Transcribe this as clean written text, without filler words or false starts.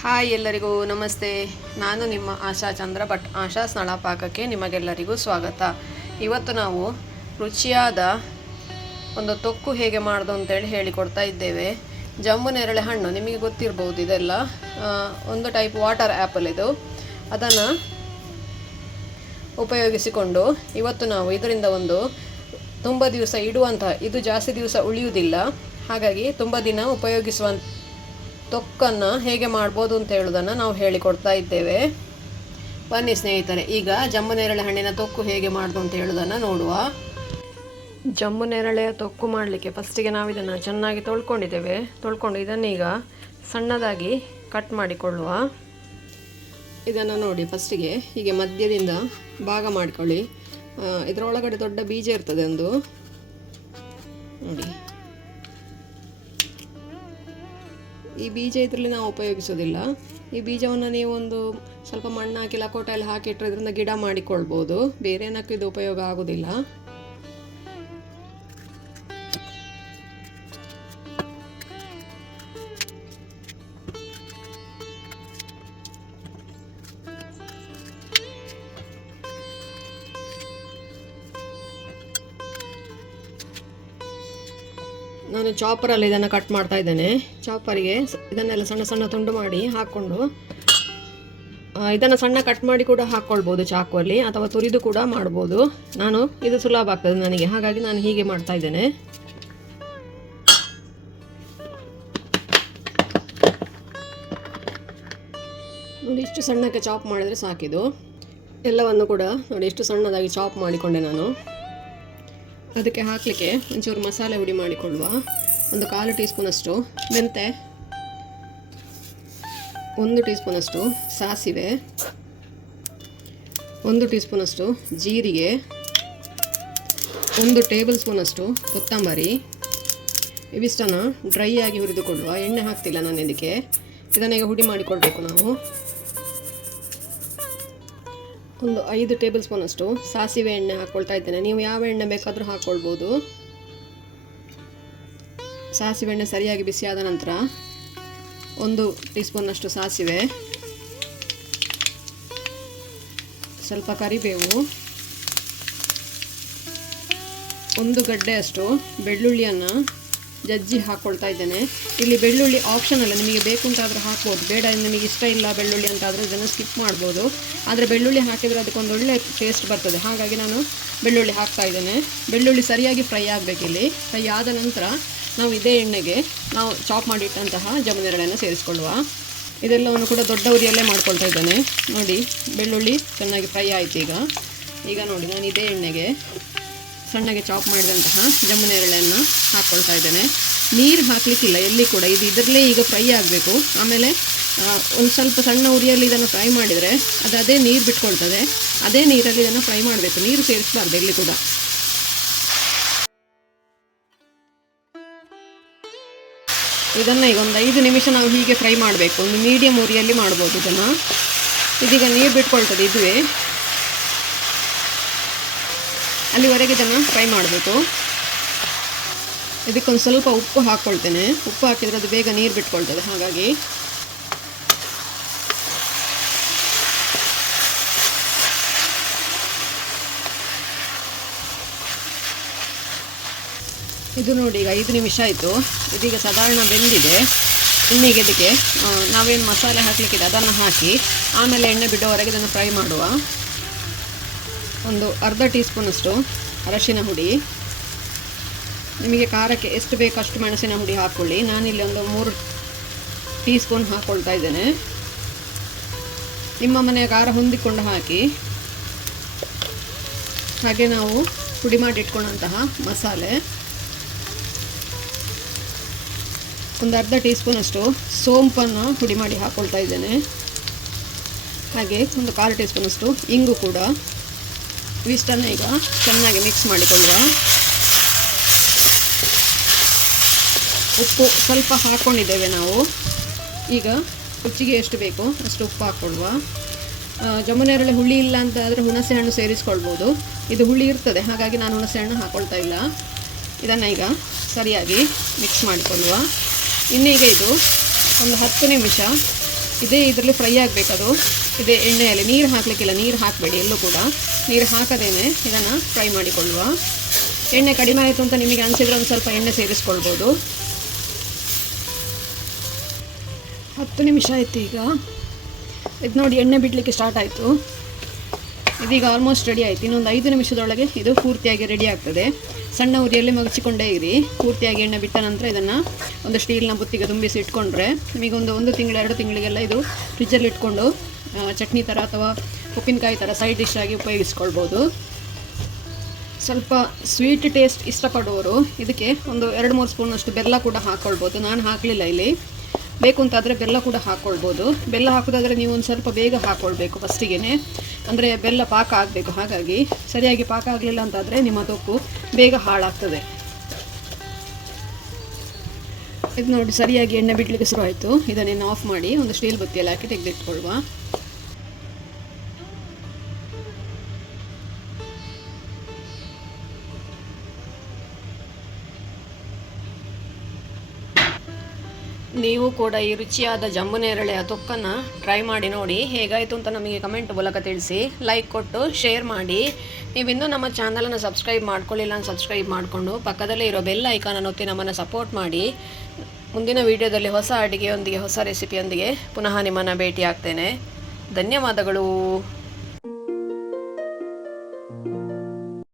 Hi ಎಲ್ಲರಿಗೂ ನಮಸ್ತೆ. ನಾನು ನಿಮ್ಮ ಆಶಾ ಚಂದ್ರ ಭಟ್. ಆಶಾ ಸ್ನಳ ಪಾಕಕ್ಕೆ ನಿಮಗೆಲ್ಲರಿಗೂ ಸ್ವಾಗತ. ಇವತ್ತು ನಾವು ರುಚಿಯಾದ ಒಂದು ತೊಕ್ಕು ಹೇಗೆ ಮಾಡೋದು ಅಂತೇಳಿ ಹೇಳಿಕೊಡ್ತಾ ಇದ್ದೇವೆ. ಜಂಬು ನೇರಳೆ ಹಣ್ಣು ನಿಮಗೆ ಗೊತ್ತಿರ್ಬೋದು, ಇದೆಲ್ಲ ಒಂದು ಟೈಪ್ ವಾಟರ್ ಆ್ಯಪಲ್ ಇದು. ಅದನ್ನು ಉಪಯೋಗಿಸಿಕೊಂಡು ಇವತ್ತು ನಾವು ಇದರಿಂದ ಒಂದು ತುಂಬ ದಿವಸ ಇಡುವಂಥ, ಇದು ಜಾಸ್ತಿ ದಿವಸ ಉಳಿಯುವುದಿಲ್ಲ, ಹಾಗಾಗಿ ತುಂಬ ದಿನ ಉಪಯೋಗಿಸುವಂಥ ತೊಕ್ಕನ್ನು ಹೇಗೆ ಮಾಡ್ಬೋದು ಅಂತ ಹೇಳೋದನ್ನು ನಾವು ಹೇಳಿಕೊಡ್ತಾ ಇದ್ದೇವೆ. ಬನ್ನಿ ಸ್ನೇಹಿತರೆ, ಈಗ ಜಂಬು ನೇರಳೆ ಹಣ್ಣಿನ ತೊಕ್ಕು ಹೇಗೆ ಮಾಡೋದು ಅಂತ ಹೇಳೋದನ್ನು ನೋಡುವ. ಜಂಬು ನೇರಳೆಯ ತೊಕ್ಕು ಮಾಡಲಿಕ್ಕೆ ಫಸ್ಟಿಗೆ ನಾವು ಇದನ್ನು ಚೆನ್ನಾಗಿ ತೊಳ್ಕೊಂಡು ಇದನ್ನೀಗ ಸಣ್ಣದಾಗಿ ಕಟ್ ಮಾಡಿಕೊಳ್ಳುವ. ಇದನ್ನು ನೋಡಿ, ಫಸ್ಟಿಗೆ ಹೀಗೆ ಮಧ್ಯದಿಂದ ಭಾಗ ಮಾಡಿಕೊಳ್ಳಿ. ಇದರೊಳಗಡೆ ದೊಡ್ಡ ಬೀಜ ಇರ್ತದೆ ಒಂದು, ನೋಡಿ. ಈ ಬೀಜ ಇದರಲ್ಲಿ ನಾವು ಉಪಯೋಗಿಸೋದಿಲ್ಲ. ಈ ಬೀಜವನ್ನು ನೀವು ಒಂದು ಸ್ವಲ್ಪ ಮಣ್ಣು ಹಾಕಿ ಲಕೋಟೆಯಲ್ಲಿ ಹಾಕಿಟ್ರೆ ಇದರಿಂದ ಗಿಡ ಮಾಡಿಕೊಳ್ಬೋದು. ಬೇರೆ ಏನಕ್ಕೂ ಇದು ಉಪಯೋಗ ಆಗೋದಿಲ್ಲ. ನಾನು ಚಾಪರಲ್ಲಿ ಇದನ್ನು ಕಟ್ ಮಾಡ್ತಾ ಇದ್ದೇನೆ. ಚಾಪರಿಗೆ ಇದನ್ನೆಲ್ಲ ಸಣ್ಣ ಸಣ್ಣ ತುಂಡು ಮಾಡಿ ಹಾಕ್ಕೊಂಡು, ಇದನ್ನು ಸಣ್ಣ ಕಟ್ ಮಾಡಿ ಕೂಡ ಹಾಕ್ಕೊಳ್ಬೋದು ಚಾಕುವಲ್ಲಿ, ಅಥವಾ ತುರಿದು ಕೂಡ ಮಾಡ್ಬೋದು. ಇದು ಸುಲಭ ಆಗ್ತದೆ ನನಗೆ, ಹಾಗಾಗಿ ನಾನು ಹೀಗೆ ಮಾಡ್ತಾ ಇದ್ದೇನೆ. ನೋಡಿ, ಇಷ್ಟು ಸಣ್ಣಕ್ಕೆ ಚಾಪ್ ಮಾಡಿದರೆ ಸಾಕಿದು. ಎಲ್ಲವನ್ನು ಕೂಡ ನೋಡಿ ಇಷ್ಟು ಸಣ್ಣದಾಗಿ ಚಾಪ್ ಮಾಡಿಕೊಂಡೆ ನಾನು. ಅದಕ್ಕೆ ಹಾಕಲಿಕ್ಕೆ ಒಂಚೂರು ಮಸಾಲೆ ಹುಡಿ ಮಾಡಿಕೊಳ್ಳುವ. ಒಂದು 1/4 ಟೀ ಸ್ಪೂನಷ್ಟು ಮೆಂತೆ, 1 ಟೀ ಸ್ಪೂನಷ್ಟು ಸಾಸಿವೆ, 1 ಟೀ ಸ್ಪೂನಷ್ಟು ಜೀರಿಗೆ, 1 ಟೇಬಲ್ ಸ್ಪೂನಷ್ಟು ಕೊತ್ತಂಬರಿ. ಇವಿಷ್ಟನ್ನು ಡ್ರೈ ಆಗಿ ಹುರಿದುಕೊಳ್ಳುವ. ಎಣ್ಣೆ ಹಾಕ್ತಿಲ್ಲ ನಾನು ಇದಕ್ಕೆ. ಇದನ್ನು ಈಗ ಹುಡಿ ಮಾಡಿಕೊಳ್ಬೇಕು ನಾವು. ಒಂದು 5 ಟೇಬಲ್ ಸ್ಪೂನಷ್ಟು ಸಾಸಿವೆ ಎಣ್ಣೆ ಹಾಕ್ಕೊಳ್ತಾ ಇದ್ದೇನೆ. ನೀವು ಯಾವ ಎಣ್ಣೆ ಬೇಕಾದರೂ ಹಾಕ್ಕೊಳ್ಬೋದು. ಸಾಸಿವೆ ಎಣ್ಣೆ ಸರಿಯಾಗಿ ಬಿಸಿಯಾದ ನಂತರ 1 ಟೀ ಸ್ಪೂನಷ್ಟು ಸಾಸಿವೆ, ಸ್ವಲ್ಪ ಕರಿಬೇವು, 1 ಗಡ್ಡೆಯಷ್ಟು ಬೆಳ್ಳುಳ್ಳಿಯನ್ನು ಜಜ್ಜಿ ಹಾಕ್ಕೊಳ್ತಾ ಇದ್ದೇನೆ. ಇಲ್ಲಿ ಬೆಳ್ಳುಳ್ಳಿ ಆಪ್ಷನಲ್ಲ, ನಿಮಗೆ ಬೇಕು ಅಂತಾದರೂ ಹಾಕ್ಬೋದು, ಬೇಡ ನಿಮಗೆ ಇಷ್ಟ ಇಲ್ಲ ಬೆಳ್ಳುಳ್ಳಿ ಅಂತಾದರೆ ಇದನ್ನು ಸ್ಕಿಪ್ ಮಾಡ್ಬೋದು. ಆದರೆ ಬೆಳ್ಳುಳ್ಳಿ ಹಾಕಿದರೆ ಅದಕ್ಕೊಂದು ಒಳ್ಳೆ ಟೇಸ್ಟ್ ಬರ್ತದೆ, ಹಾಗಾಗಿ ನಾನು ಬೆಳ್ಳುಳ್ಳಿ ಹಾಕ್ತಾ ಇದ್ದೇನೆ. ಬೆಳ್ಳುಳ್ಳಿ ಸರಿಯಾಗಿ ಫ್ರೈ ಆಗಬೇಕಿಲ್ಲಿ. ಫ್ರೈ ಆದ ನಂತರ ನಾವು ಇದೇ ಎಣ್ಣೆಗೆ ನಾವು ಚಾಪ್ ಮಾಡಿಟ್ಟಂತಹ ಜಂಬು ನೇರಳೆಯನ್ನು ಸೇರಿಸ್ಕೊಳ್ಳುವ. ಇದೆಲ್ಲವನ್ನು ಕೂಡ ದೊಡ್ಡ ಉರಿಯಲ್ಲೇ ಮಾಡ್ಕೊಳ್ತಾ ಇದ್ದೇನೆ. ನೋಡಿ, ಬೆಳ್ಳುಳ್ಳಿ ಚೆನ್ನಾಗಿ ಫ್ರೈ ಆಯಿತು. ಈಗ ನೋಡಿ, ನಾನು ಇದೇ ಎಣ್ಣೆಗೆ ಸಣ್ಣಗೆ ಚಾಪ್ ಮಾಡಿದಂತಹ ಜಂಬು ನೇರಳೆಯನ್ನು ಹಾಕ್ಕೊಳ್ತಾ ಇದ್ದೇನೆ. ನೀರು ಹಾಕಲಿಕ್ಕಿಲ್ಲ ಎಲ್ಲಿ ಕೂಡ, ಇದು ಇದರಲ್ಲೇ ಈಗ ಫ್ರೈ ಆಗಬೇಕು. ಆಮೇಲೆ ಒಂದು ಸ್ವಲ್ಪ ಸಣ್ಣ ಉರಿಯಲ್ಲಿ ಇದನ್ನು ಫ್ರೈ ಮಾಡಿದರೆ ಅದೇ ನೀರು ಬಿಟ್ಕೊಳ್ತದೆ. ಅದೇ ನೀರಲ್ಲಿ ಇದನ್ನು ಫ್ರೈ ಮಾಡಬೇಕು, ನೀರು ಸೇರಿಸಬಾರ್ದು ಎಲ್ಲಿ ಕೂಡ. ಇದನ್ನು ಈಗ ಒಂದು 5 ನಿಮಿಷ ನಾವು ಹೀಗೆ ಫ್ರೈ ಮಾಡಬೇಕು. ಒಂದು ಮೀಡಿಯಮ್ ಉರಿಯಲ್ಲಿ ಮಾಡ್ಬೋದು ಇದನ್ನು. ಇದೀಗ ನೀರು ಬಿಟ್ಕೊಳ್ತದೆ, ಇದುವೇ ಅಲ್ಲಿವರೆಗೆ ಇದನ್ನು ಫ್ರೈ ಮಾಡಬೇಕು. ಇದಕ್ಕೊಂದು ಸ್ವಲ್ಪ ಉಪ್ಪು ಹಾಕ್ಕೊಳ್ತೇನೆ. ಉಪ್ಪು ಹಾಕಿದರೆ ಅದು ಬೇಗ ನೀರು ಬಿಟ್ಕೊಳ್ತದೆ, ಹಾಗಾಗಿ. ಇದು ನೋಡಿ, ಈಗ 5 ನಿಮಿಷ ಆಯಿತು. ಇದೀಗ ಸಾಧಾರಣ ಬೆಂದಿದೆ. ಇನ್ನೀಗ ಇದಕ್ಕೆ ನಾವೇನು ಮಸಾಲೆ ಹಾಕಲಿಕ್ಕಿದೆ ಅದನ್ನು ಹಾಕಿ ಆಮೇಲೆ ಎಣ್ಣೆ ಬಿಡುವವರೆಗೆ ಇದನ್ನು ಫ್ರೈ ಮಾಡುವ. ಒಂದು ಅರ್ಧ ಟೀ ಸ್ಪೂನಷ್ಟು ಅರಶಿನ ಹುಡಿ, ನಿಮಗೆ ಖಾರಕ್ಕೆ ಎಷ್ಟು ಬೇಕು ಅಷ್ಟು ಮೆಣಸಿನ ಹುಡಿ ಹಾಕ್ಕೊಳ್ಳಿ. ನಾನಿಲ್ಲಿ ಒಂದು 3 ಟೀ ಸ್ಪೂನ್ ಹಾಕ್ಕೊಳ್ತಾ ಇದ್ದೇನೆ. ನಿಮ್ಮ ಮನೆಯ ಖಾರ ಹೊಂದಿಕೊಂಡು ಹಾಕಿ. ಹಾಗೆ ನಾವು ಪುಡಿ ಮಾಡಿ ಇಟ್ಕೊಂಡಂತಹ ಮಸಾಲೆ, ಒಂದು ಅರ್ಧ ಟೀ ಸ್ಪೂನಷ್ಟು ಸೋಂಪನ್ನು ಪುಡಿ ಮಾಡಿ ಹಾಕ್ಕೊಳ್ತಾ ಇದ್ದೇನೆ. ಹಾಗೆ ಒಂದು 1/4 ಟೀ ಸ್ಪೂನಷ್ಟು ಇಂಗು ಕೂಡ. ಇವಿಷ್ಟನ್ನು ಈಗ ಚೆನ್ನಾಗಿ ಮಿಕ್ಸ್ ಮಾಡಿಕೊಳ್ಳುವ. ಉಪ್ಪು ಸ್ವಲ್ಪ ಹಾಕ್ಕೊಂಡಿದ್ದೇವೆ ನಾವು. ಈಗ ರುಚಿಗೆ ಎಷ್ಟು ಬೇಕು ಅಷ್ಟು ಉಪ್ಪು ಹಾಕ್ಕೊಳ್ಳುವ. ಜಂಬು ನೇರಳೆ ಹುಳಿ ಇಲ್ಲ ಅಂತ ಆದರೆ ಹುಣಸೆ ಹಣ್ಣು ಸೇರಿಸ್ಕೊಳ್ಬೋದು. ಇದು ಹುಳಿ ಇರ್ತದೆ, ಹಾಗಾಗಿ ನಾನು ಹುಣಸೆ ಹಣ್ಣು ಹಾಕ್ಕೊಳ್ತಾ ಇಲ್ಲ. ಇದನ್ನು ಈಗ ಸರಿಯಾಗಿ ಮಿಕ್ಸ್ ಮಾಡಿಕೊಳ್ಳುವ. ಇನ್ನೀಗ ಇದು ಒಂದು 10 ನಿಮಿಷ ಇದೇ ಇದರಲ್ಲಿ ಫ್ರೈ ಆಗಬೇಕದು. ಇದೇ ಎಣ್ಣೆಯಲ್ಲಿ ನೀರು ಹಾಕಲಿಕ್ಕಿಲ್ಲ, ನೀರು ಹಾಕಬೇಡಿ ಎಲ್ಲೂ ಕೂಡ. ನೀರು ಹಾಕದೇನೆ ಇದನ್ನು ಫ್ರೈ ಮಾಡಿಕೊಳ್ಳುವ. ಎಣ್ಣೆ ಕಡಿಮೆ ಆಯಿತು ಅಂತ ನಿಮಗೆ ಅನಿಸಿದರೆ ಒಂದು ಸ್ವಲ್ಪ ಎಣ್ಣೆ ಸೇರಿಸ್ಕೊಳ್ಬೋದು. 10 ನಿಮಿಷ ಆಯಿತು ಈಗ. ಇದು ನೋಡಿ ಎಣ್ಣೆ ಬಿಡಲಿಕ್ಕೆ ಸ್ಟಾರ್ಟ್ ಆಯಿತು. ಇದೀಗ ಆಲ್ಮೋಸ್ಟ್ ರೆಡಿ ಆಯಿತು. ಇನ್ನೊಂದು 5 ನಿಮಿಷದೊಳಗೆ ಇದು ಪೂರ್ತಿಯಾಗಿ ರೆಡಿ ಆಗ್ತದೆ. ಸಣ್ಣ ಉರಿಯಲ್ಲಿ ಮಗಚಿಕೊಂಡೇ ಇರಿ. ಪೂರ್ತಿಯಾಗಿ ಎಣ್ಣೆ ಬಿಟ್ಟ ನಂತರ ಇದನ್ನು ಒಂದು ಸ್ಟೀಲ್ನ ಬುತ್ತಿಗೆ ತುಂಬಿಸಿ ಇಟ್ಕೊಂಡ್ರೆ ನಿಮಗೆ ಒಂದು ತಿಂಗಳು 2 ತಿಂಗಳಿಗೆಲ್ಲ ಇದು ಫ್ರಿಜ್ಜಲ್ಲಿ ಇಟ್ಕೊಂಡು ಚಟ್ನಿ ಥರ ಅಥವಾ ಉಪ್ಪಿನಕಾಯಿ ಥರ ಸೈಡ್ ಡಿಶ್ ಆಗಿ ಉಪಯೋಗಿಸ್ಕೊಳ್ಬೋದು. ಸ್ವಲ್ಪ ಸ್ವೀಟ್ ಟೇಸ್ಟ್ ಇಷ್ಟಪಡುವವರು ಇದಕ್ಕೆ ಒಂದು 2-3 ಸ್ಪೂನಷ್ಟು ಬೆಲ್ಲ ಕೂಡ ಹಾಕ್ಕೊಳ್ಬೋದು. ನಾನು ಹಾಕಲಿಲ್ಲ ಇಲ್ಲಿ. ಬೇಕು ಅಂತಾದರೆ ಬೆಲ್ಲ ಕೂಡ ಹಾಕ್ಕೊಳ್ಬೋದು. ಬೆಲ್ಲ ಹಾಕೋದಾದರೆ ನೀವು ಒಂದು ಸ್ವಲ್ಪ ಬೇಗ ಹಾಕ್ಕೊಳ್ಬೇಕು ಫಸ್ಟಿಗೆ, ಅಂದರೆ ಬೆಲ್ಲ ಪಾಕ ಆಗಬೇಕು. ಹಾಗಾಗಿ ಸರಿಯಾಗಿ ಪಾಕ ಆಗಲಿಲ್ಲ ಅಂತಾದರೆ ನಿಮ್ಮ ತೊಕ್ಕು ಬೇಗ ಹಾಳಾಗ್ತದೆ. ಇದು ನೋಡಿ ಸರಿಯಾಗಿ ಎಣ್ಣೆ ಬಿಡಲಿಕ್ಕೆ ಶುರು ಆಯಿತು. ಇದನ್ನೇನು ಆಫ್ ಮಾಡಿ ಒಂದು ಸ್ಟೀಲ್ ಬುತ್ತಿಯಲ್ಲಿ ಹಾಕಿ ತೆಗೆದಿಟ್ಕೊಳ್ಳುವ. ನೀವು ಕೂಡ ಈ ರುಚಿಯಾದ ಜಂಬುನೇರಳೆಯ ತೊಕ್ಕನ್ನು ಟ್ರೈ ಮಾಡಿ ನೋಡಿ. ಹೇಗಾಯಿತು ಅಂತ ನಮಗೆ ಕಮೆಂಟ್ ಮೂಲಕ ತಿಳಿಸಿ. ಲೈಕ್ ಕೊಟ್ಟು ಶೇರ್ ಮಾಡಿ. ನೀವಿನ್ನೂ ನಮ್ಮ ಚಾನಲನ್ನು ಸಬ್ಸ್ಕ್ರೈಬ್ ಮಾಡ್ಕೊಳ್ಳಿಲ್ಲ, ಸಬ್ಸ್ಕ್ರೈಬ್ ಮಾಡಿಕೊಂಡು ಪಕ್ಕದಲ್ಲೇ ಇರೋ ಬೆಲ್ ಐಕಾನನ್ನು ಒತ್ತಿ ನಮ್ಮನ್ನು ಸಪೋರ್ಟ್ ಮಾಡಿ. ಮುಂದಿನ ವಿಡಿಯೋದಲ್ಲಿ ಹೊಸ ಅಡುಗೆಯೊಂದಿಗೆ ಹೊಸ ರೆಸಿಪಿಯೊಂದಿಗೆ ಪುನಃ ನಿಮ್ಮನ್ನು ಭೇಟಿ ಆಗ್ತೇನೆ. ಧನ್ಯವಾದಗಳು.